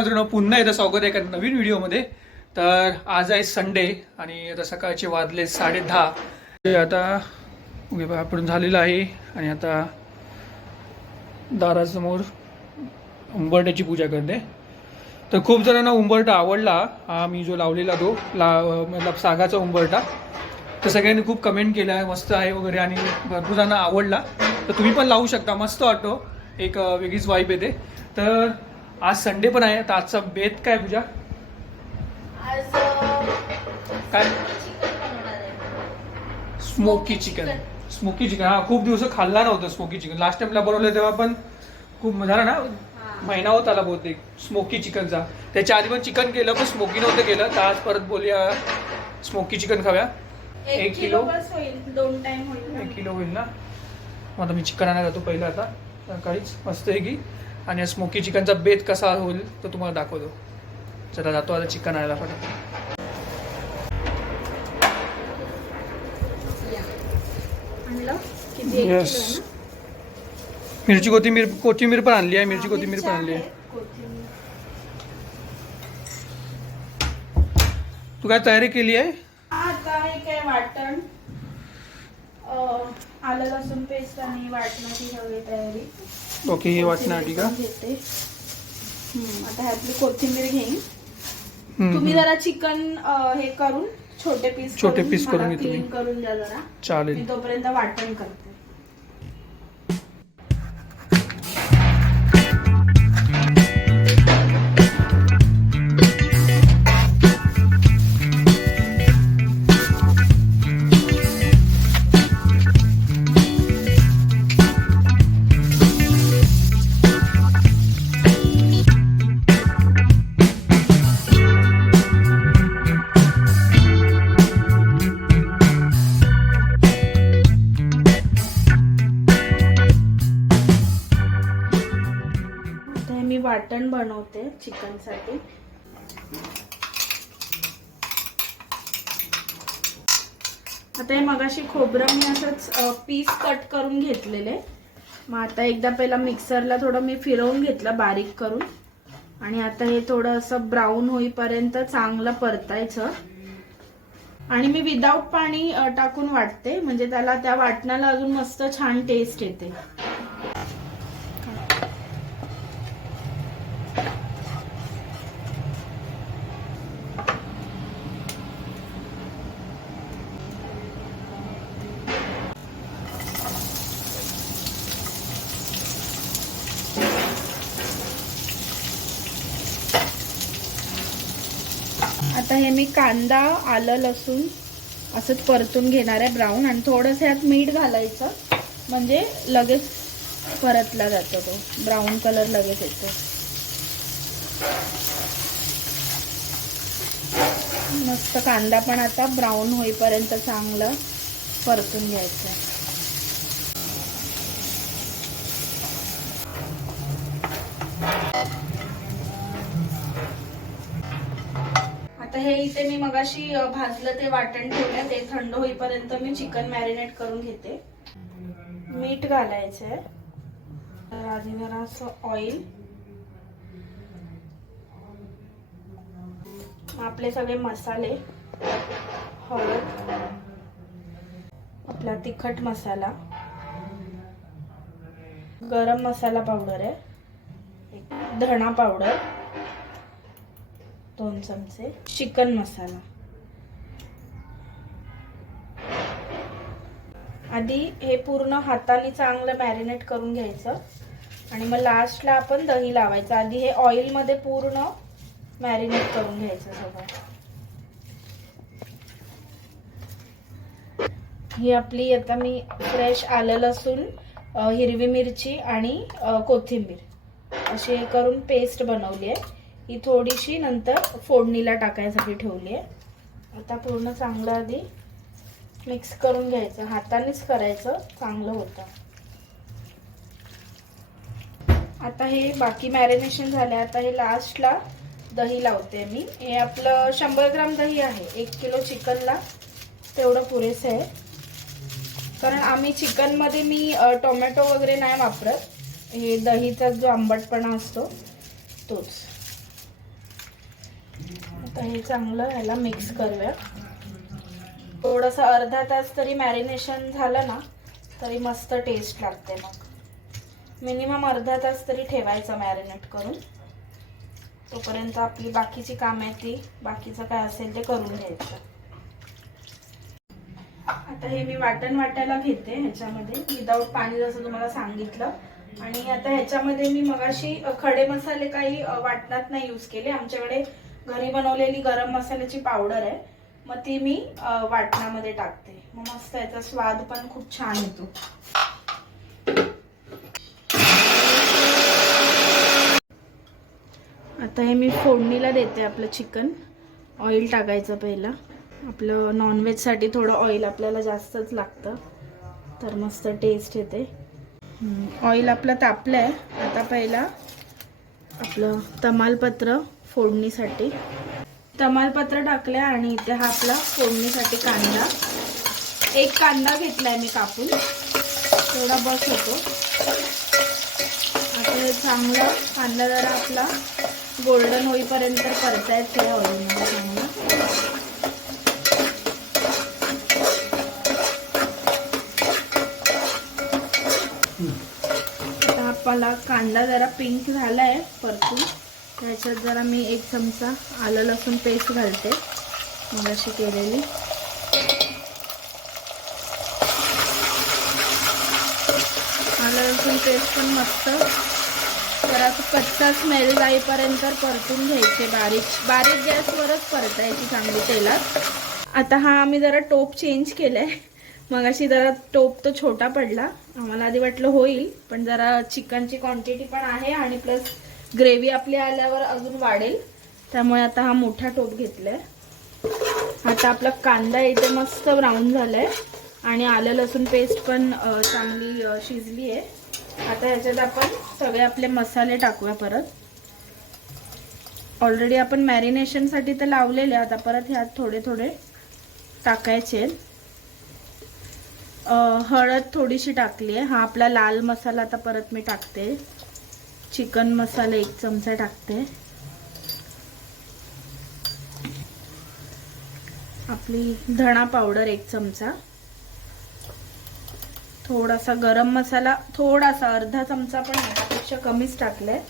मित्रांनो, पुन्हा एकदा स्वागत आहे एका नवीन व्हिडिओमध्ये. तर आज आहे संडे आणि आता सकाळचे वाजले 10:30. आता आपण झालेलं आहे आणि आता दारासमोर उंबरट्याची पूजा करते. तर खूप जणांना उंबरटा आवडला हा मी जो लावलेला तो मतलब सागाचा उंबरटा. तर सगळ्यांनी खूप कमेंट केलं आहे, मस्त आहे वगैरे आणि भरपूर जणांना आवडला. तर तुम्ही पण लावू शकता, मस्त वाटतो, एक वेगळीच वाईब येते. तर आज संडे पण आहे, तर आजचा बेत काय पूजा? आज काय? चिकन बनवणार आहे. Smoky chicken. स्मोकी चिकन हा खूप दिवस खाल्ला नव्हतं. स्मोकी चिकन लास्ट टाइमला बनवलं तेव्हा पण खूप झाला ना, महिना होत आला बहुतेक स्मोकी चिकनचा. त्याच्या आधी पण चिकन केलं पण स्मोकी नव्हतं केलं. तर आज परत बोलूया स्मोकी चिकन खाऊया. 1 किलो बस होईल, 2 टाइम होईल. 1 किलो होईल ना. मग आता मी चिकन आणायला जातो पहिलं आता सकाळीच मस्त आहे की. आणि स्मोकी चिकनचा बेत कसा होईल तो तुम्हाला दाखवतो. चला जातो आता चिकन आणायला फटाफट. येस, मिरची कोथिंबीर पण आणली आहे. मिरची कोथिंबीर पण आणली आहे. तू काय तयारी केली आहे? आता हे काय वाटण, आलं लसूण पेस्ट आणि वाटणाची सगळी तयारी. ओके, हे वाटण्यासाठी का? आता ह्यातली कोथिंबीर घेईन. तुम्ही जरा चिकन हे करून छोटे पीस करून घेतो, क्लीन करून द्या जरा. चालेल. मी तोपर्यंत वाटण करते. मी वाटण बनवते चिकन साठी. आता हे मगाशी खोबरं मी असंच पीस कट करून घेतलेले. मग आता एकदा पहिला मिक्सरला थोडं मी फिरवून घेतलं बारीक करून. आणि आता हे थोडं असं ब्राऊन होईपर्यंत चांगलं परतायचं. आणि मी विदाऊट पाणी टाकून वाटते, म्हणजे त्याला त्या वाटणाला अजून मस्त छान टेस्ट येते. आता हे मी कांदा, आलं, लसूण असंच परतून घेणार आहे ब्राऊन. आणि थोडंसं यात मीठ घालायचं, म्हणजे लगेच परतला जातो, तो ब्राऊन कलर लगेच येतो. मस्त कांदा पण आता ब्राऊन होईपर्यंत चांगलं परतून घ्यायचं. आता हे इथे मी मगाशी भाजलं ते वाटण ठेवलं, ते थंड होईपर्यंत मी चिकन मॅरिनेट करून घेते. मीठ घालायचंय, आधी जरासं ऑइल, आपले सगळे मसाले, हळद, आपला तिखट मसाला, गरम मसाला पावडर आहे, धणा पावडर 2 चमचे, चिकन मसाला. आधी हे पूर्ण हाताने चांगलं मॅरिनेट करून घ्यायचं. आणि मग लास्टला आपण दही लावायचं. आधी हे ऑइल मध्ये पूर्ण मॅरिनेट करून घ्यायचं सगळं. ही आपली आता मी फ्रेश आलं लसूण, हिरवी मिरची आणि कोथिंबीर अशी करून पेस्ट बनवली आहे. ही थोडीशी नंतर फोडणीला टाकायसाठी ठेवली आहे. आता पूर्ण चांगलं आधी मिक्स करून घ्यायचं, हातानेच करायचं, चांगलं होतं. आता हे बाकी मॅरिनेशन झाले. आता हे लास्टला दही लावते मी. हे आपलं 100 ग्राम दही आहे. 1 किलो चिकनला तेवढं पुरेसं आहे. कारण आम्ही चिकनमध्ये मी टोमॅटो वगैरे नाही वापरत, हे दहीचा जो आंबटपणा असतो तोच. आता हे चांगलं ह्याला मिक्स करूया. थोडंसं अर्धा तास तरी मॅरिनेशन झालं ना तरी मस्त टेस्ट लागते. मग मिनिमम अर्धा तास तरी ठेवायचं मॅरिनेट करून. तोपर्यंत आपली बाकीची कामं आहेत ती बाकीचं काय असेल ते करून घ्यायचं. आता हे मी वाटण वाटायला घेते ह्याच्यामध्ये विदाऊट पाणी जसं तुम्हाला सांगितलं. आणि आता ह्याच्यामध्ये मी मगाशी खडे मसाले काही वाटणात नाही यूज केले. आमच्याकडे घरी बनवलेली गरम मसाल्याची पावडर आहे, मग ती मी वाटणामध्ये टाकते. मग मस्त याचा स्वाद पण खूप छान येतो. आता हे मी फोडणीला देते आपलं चिकन. ऑइल टाकायचं पहिला. आपलं नॉनव्हेजसाठी थोडं ऑइल आपल्याला जास्तच लागतं, तर मस्त टेस्ट येते. ऑइल आपलं तापलं आहे. आता पहिला आपलं तमालपत्र फोडणीसाठी. तमालपत्र टाकलं आणि इथे हा आपला फोडणीसाठी कांदा. एक कांदा घेतलाय मी कापून, थोडा बस होतो. आता हे चांगलं कांदा जरा आपला गोल्डन होईपर्यंत परतायचं आहे ऑइलमध्ये चांगलं. आता आपला कांदा जरा पिंक झालाय परतून. त्याच्यात जरा मी 1 चमचा आलं लसूण पेस्ट घालते मगाशी केलेली. आलं लसूण पेस्ट पण मस्त जरा कच्चा स्मेल जाईपर्यंत परतून घ्यायचे. बारीक गॅसवरच परतायची चांगली तेलात. आता हा आम्ही जरा टोप चेंज केलाय. मगाशी जरा टोप तो छोटा पडला. आम्हाला आधी वाटलं होईल, पण जरा चिकनची क्वांटिटी पण आहे आणि प्लस ग्रेव्ही आपली आल्यावर अजून वाढेल, त्यामुळे आता हा मोठा टोप घेतलाय. आता आपला कांदा इथे मस्त ब्राऊन झालाय आणि आलं लसूण पेस्ट पण चांगली शिजली आहे. आता ह्याच्यात आपण सगळे आपले मसाले टाकूया परत. ऑलरेडी आपण मॅरिनेशनसाठी तर लावलेले, आता परत ह्यात थोडे थोडे टाकायचे. हळद थोडीशी टाकली आहे. हा आपला लाल मसाला आता परत मी टाकते. चिकन मसाला 1 चमचा टाकते. आपली धणा पावडर 1 चमचा. थोडासा गरम मसाला, थोडासा अर्धा चमचा, पण यापेक्षा कमीच टाकलाय.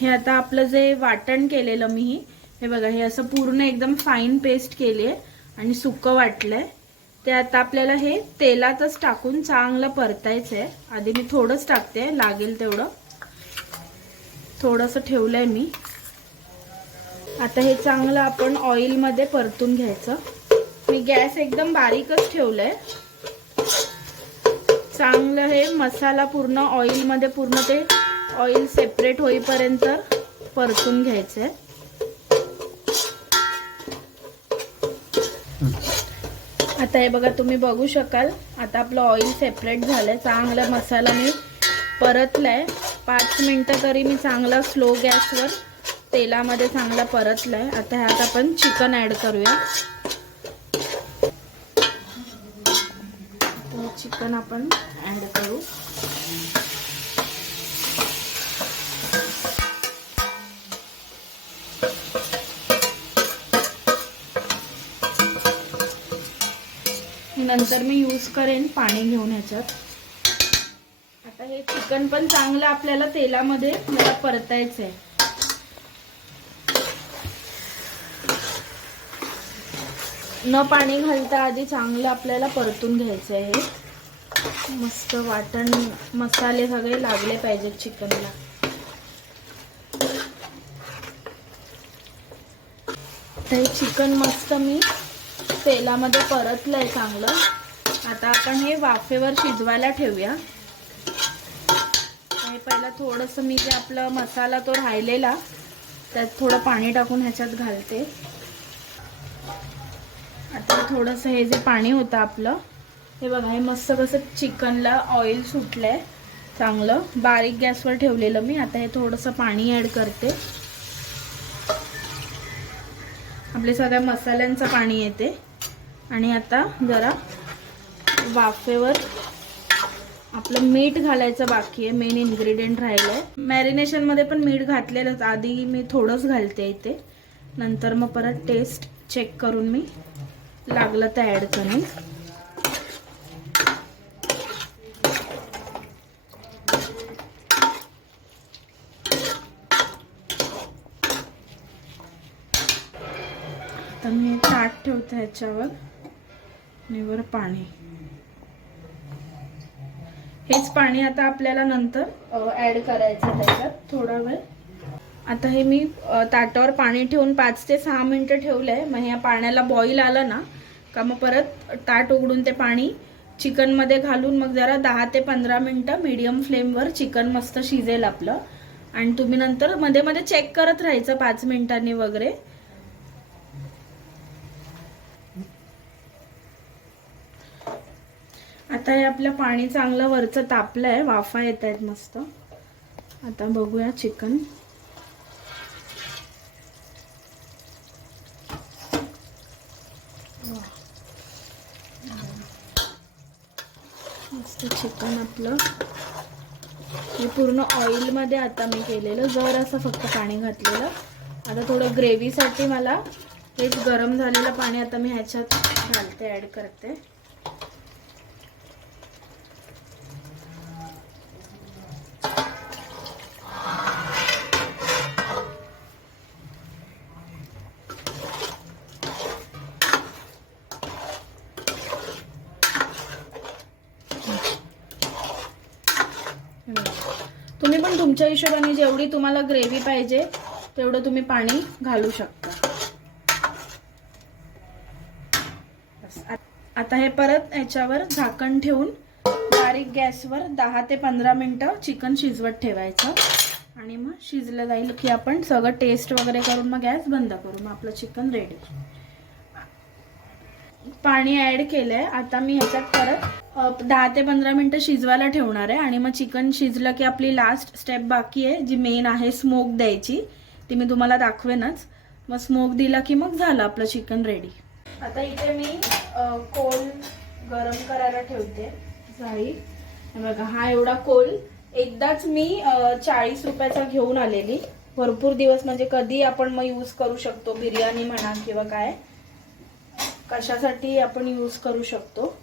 हे आता आपलं जे वाटण केलेलं मी, हे बघा, हे असं पूर्ण एकदम फाईन पेस्ट केली आहे आणि सुक्कं वाटलंय. ते आता आपल्याला हे तेलातच टाकून चांगलं परतायचं आहे. आधी मी थोडंच टाकते, लागेल तेवढं थोडंसं ठेवलंय मी. आता हे चांगलं आपण ऑइलमध्ये परतून घ्यायचं. मी गॅस एकदम बारीकच ठेवलंय. चांगलं हे मसाला पूर्ण ऑइलमध्ये, पूर्ण ते ऑइल सेपरेट होईपर्यंत परतून घ्यायचंय. आता हे बघा, तुम्ही बघू शकाल आता आपलं ऑइल सेपरेट झालंय. चांगला मसाला मी परतलाय. 5 मिनिटं तरी मी चांगला स्लो गॅसवर तेलामध्ये चांगला परतलाय. आता ह्यात आपण चिकन ऍड करूया. चिकन आपण ऍड करू. नंतर मी यूज करेन पाणी घेऊन ह्याच्यात. आता हे चिकन पण चांगलं आपल्याला तेलामध्ये जरा परतायचंय. न पाणी घालता आधी चांगलं आपल्याला परतून घ्यायचं आहे. मस्त वाटण मसाले सगळे लागले पाहिजेत चिकनला. हे चिकन मस्त मी तेलामध्ये परतलंय चांगलं. आता आपण हे वाफेवर शिजवायला ठेवूया. हे पहिला थोडंसं मी जे आपला मसाला तो राहिलेला त्यात थोडं पाणी टाकून ह्याच्यात घालते. आता थोडंसं हे जे पाणी होतं आपलं, हे बघा, हे मस्त कसं चिकनला ऑइल सुटलंय चांगलं. बारीक गॅसवर ठेवलेलं मी. आता हे थोडंसं पाणी ॲड करते. आपले सगळ्या मसाल्यांचं पाणी येते. आणि आता जरा वाफेवर आपलं मीठ घालायचं बाकी आहे. मेन इन्ग्रेडियंट राहिलं आहे. मॅरिनेशनमध्ये पण मीठ घातलेलंच, आधी मी थोडंच घालते इथे, नंतर मग परत टेस्ट चेक करून मी लागलं तर ॲड करेन. आता मी ताट ठेवते ह्याच्यावर आणि वर पाणी. हेच पाणी आता आपल्याला नंतर ॲड करायचं त्याच्यात थोडा वेळ. आता हे मी ताटावर पाणी ठेवून 5 ते 6 मिनिटं ठेवलंय. मग ह्या पाण्याला बॉईल आलं ना का मग परत ताट उघडून ते पाणी चिकनमध्ये घालून मग जरा 10 ते 15 मिनिटं मीडियम फ्लेमवर चिकन मस्त शिजेल आपलं. आणि तुम्ही नंतर मध्ये मध्ये चेक करत राहायचं 5 मिनिटांनी वगैरे. आता हे आपलं पाणी चांगलं वरचं तापलंय, वाफा येत आहेत मस्त. आता बघूया चिकन. मस्त चिकन आपलं. हे पूर्ण ऑइलमध्ये आता मी केलेलं, जर असं फक्त पाणी घातलेलं. आता थोडं ग्रेव्हीसाठी मला हेच गरम झालेलं पाणी आता मी ह्याच्यात घालते, ॲड करते. तुम्ही पण तुमच्या हिशोबाने जेवढी तुम्हाला ग्रेव्ही पाहिजे तेवढं तुम्ही पाणी घालू शकता. आता हे परत याच्यावर झाकण ठेवून बारीक गॅसवर 10 ते 15 मिनिटं चिकन शिजवत ठेवायचं. आणि मग शिजलं जाईल की आपण सगळं टेस्ट वगैरे करून मग गॅस बंद करू. मग आपलं चिकन रेडी. पाणी ॲड केलंय. आता मी ह्याच्यात परत 10 ते 15 मिनिटं शिजवायला ठेवणार आहे. आणि मग चिकन शिजलं की आपली लास्ट स्टेप बाकी आहे, जी मेन आहे स्मोक द्यायची. ती मी तुम्हाला दाखवेनच. मग स्मोक दिला की मग झालं आपलं चिकन रेडी. आता इथे मी कोल गरम करायला ठेवते, जाळी. बघा हा एवढा कोल एकदाच मी 40 रुपयाचा घेऊन आलेली. भरपूर दिवस म्हणजे कधी आपण मग यूज करू शकतो, बिर्याणी म्हणा किंवा काय कशासाठी आपण यूज करू शकतो.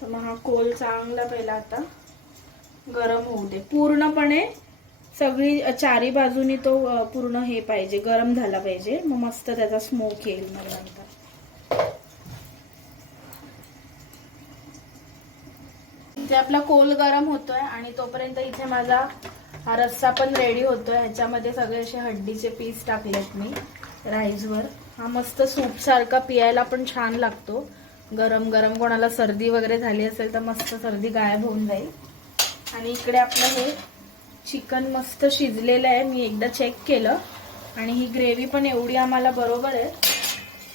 तर मग हा कोल चांगला पहिला आता गरम होऊ दे पूर्णपणे. सगळी चारी बाजूनी तो पूर्ण हे पाहिजे, गरम झाला पाहिजे. मग मस्त त्याचा स्मोक येईल मग नंतर. इथे आपला कोल गरम होतोय आणि तोपर्यंत इथे माझा हा रस्सा पण रेडी होतोय. ह्याच्यामध्ये सगळे असे हड्डीचे पीस टाकलेत मी राईसवर. हा मस्त सूप सारखा पियायला पण छान लागतो गरम गरम. कोणाला सर्दी वगैरे झाली असेल तर मस्त सर्दी गायब होऊन जाईल. आणि इकडे आपलं हे चिकन मस्त शिजलेलं आहे, मी एकदा चेक केलं. आणि ही ग्रेव्ही पण एवढी आम्हाला बरोबर आहे,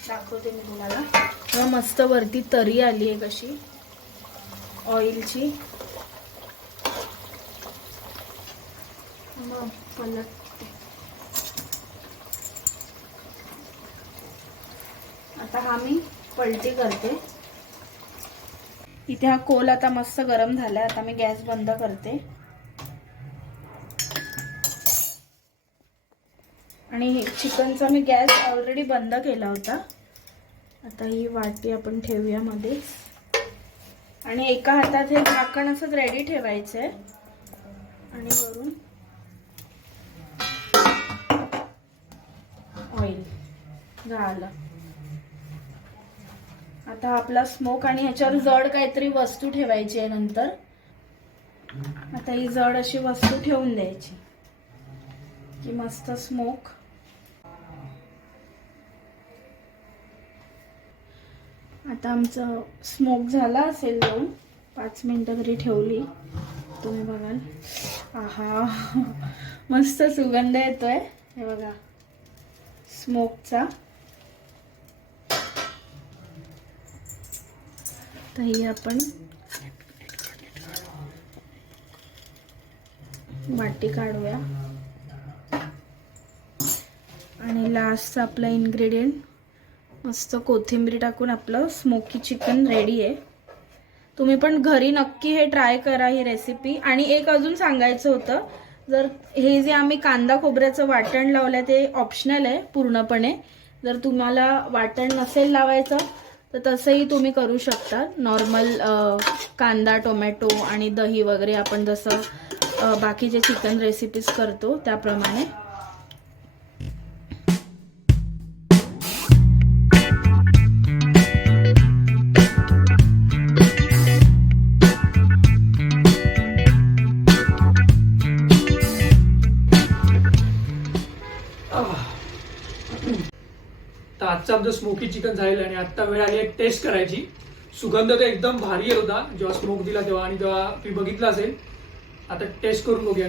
दाखवते मी तुम्हाला. मस्त वरती तरी आली आहे कशी ऑइलची. पलटते. आता हा मी पलटी करते. इथे हा कोल आता मस्त गरम झालाय. आता मी गॅस बंद करते. आणि चिकनचा मी गॅस ऑलरेडी बंद केला होता. आता ही वाटी आपण ठेवूया मध्ये. आणि एका हातात हे झाकण असंच रेडी ठेवायचंय. आणि वरून ऑइल झालं. आता आपला स्मोक. आणि ह्याच्यावर जड काहीतरी वस्तू ठेवायची आहे नंतर. आता ही जड अशी वस्तू ठेवून द्यायची की मस्त स्मोक. आता आमचं स्मोक झाला असेल जाऊन 5 मिनिटं तरी ठेवली. तुम्ही बघाल, आहा मस्त सुगंध येतोय. हे बघा स्मोकचा. तर ही आपण वाटी काढूया. आणि लास्ट आपला इन्ग्रेडियंट मस्त कोथिंबीर टाकून आपलं स्मोकी चिकन रेडी आहे. तुम्ही पण घरी नक्की हे ट्राय करा ही रेसिपी. आणि एक अजून सांगायचं होतं, जर हे जे आम्ही कांदा खोबऱ्याचं वाटण लावलं ते ऑप्शनल आहे पूर्णपणे. जर तुम्हाला वाटण नसेल लावायचं तर तसंही तुम्ही करू शकता. नॉर्मल कांदा टोमॅटो आणि दही वगैरे आपण जसं बाकीचे चिकन रेसिपीज करतो त्याप्रमाणे. तर आजचं आमचं स्मोकी चिकन झालेलं आणि आता वेळ आली एक टेस्ट करायची. सुगंध तर एकदम भारी येत होता जेव्हा स्मोक दिला तेव्हा, आणि तेव्हा तुम्ही बघितलं असेल. आता टेस्ट करून बघूया.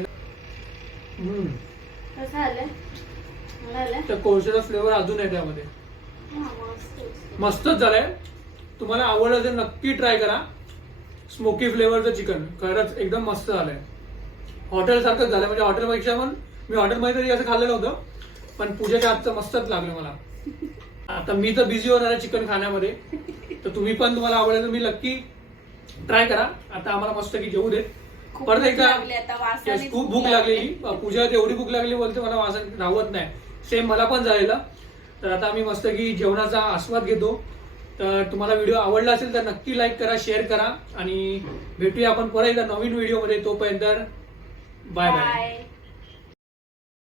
कसं आलंय? तर कोळशाचा फ्लेवर अजून आहे त्यामध्ये. मस्तच झालंय. तुम्हाला आवडलं तर नक्की ट्राय करा. स्मोकी फ्लेवरचं चिकन खरंच एकदम मस्त झालंय. हॉटेल सारखंच झालंय. म्हणजे हॉटेलपेक्षा पण मी हॉटेलमध्ये तरी असं खाल्लेलं होतं, पण पूजेच्या हातचं मस्तच लागलं मला. आता मी तर बिझी होणार आहे चिकन खाण्यामध्ये, तर तुम्ही पण तुम्हाला आवडेल तर मी नक्की ट्राय करा. आता आम्हाला मस्त की जेवू देत. परत एकदा खूप भूक लागलेली. पूजा एवढी भूक लागली बोलते मला वासन राहत नाही. सेम मला पण झालेलं. तर आता आम्ही मस्त की जेवणाचा आस्वाद घेतो. तर तुम्हाला व्हिडिओ आवडला असेल तर नक्की लाईक करा, शेअर करा आणि भेटूया आपण परत एकदा नवीन व्हिडिओमध्ये. तोपर्यंत बाय बाय.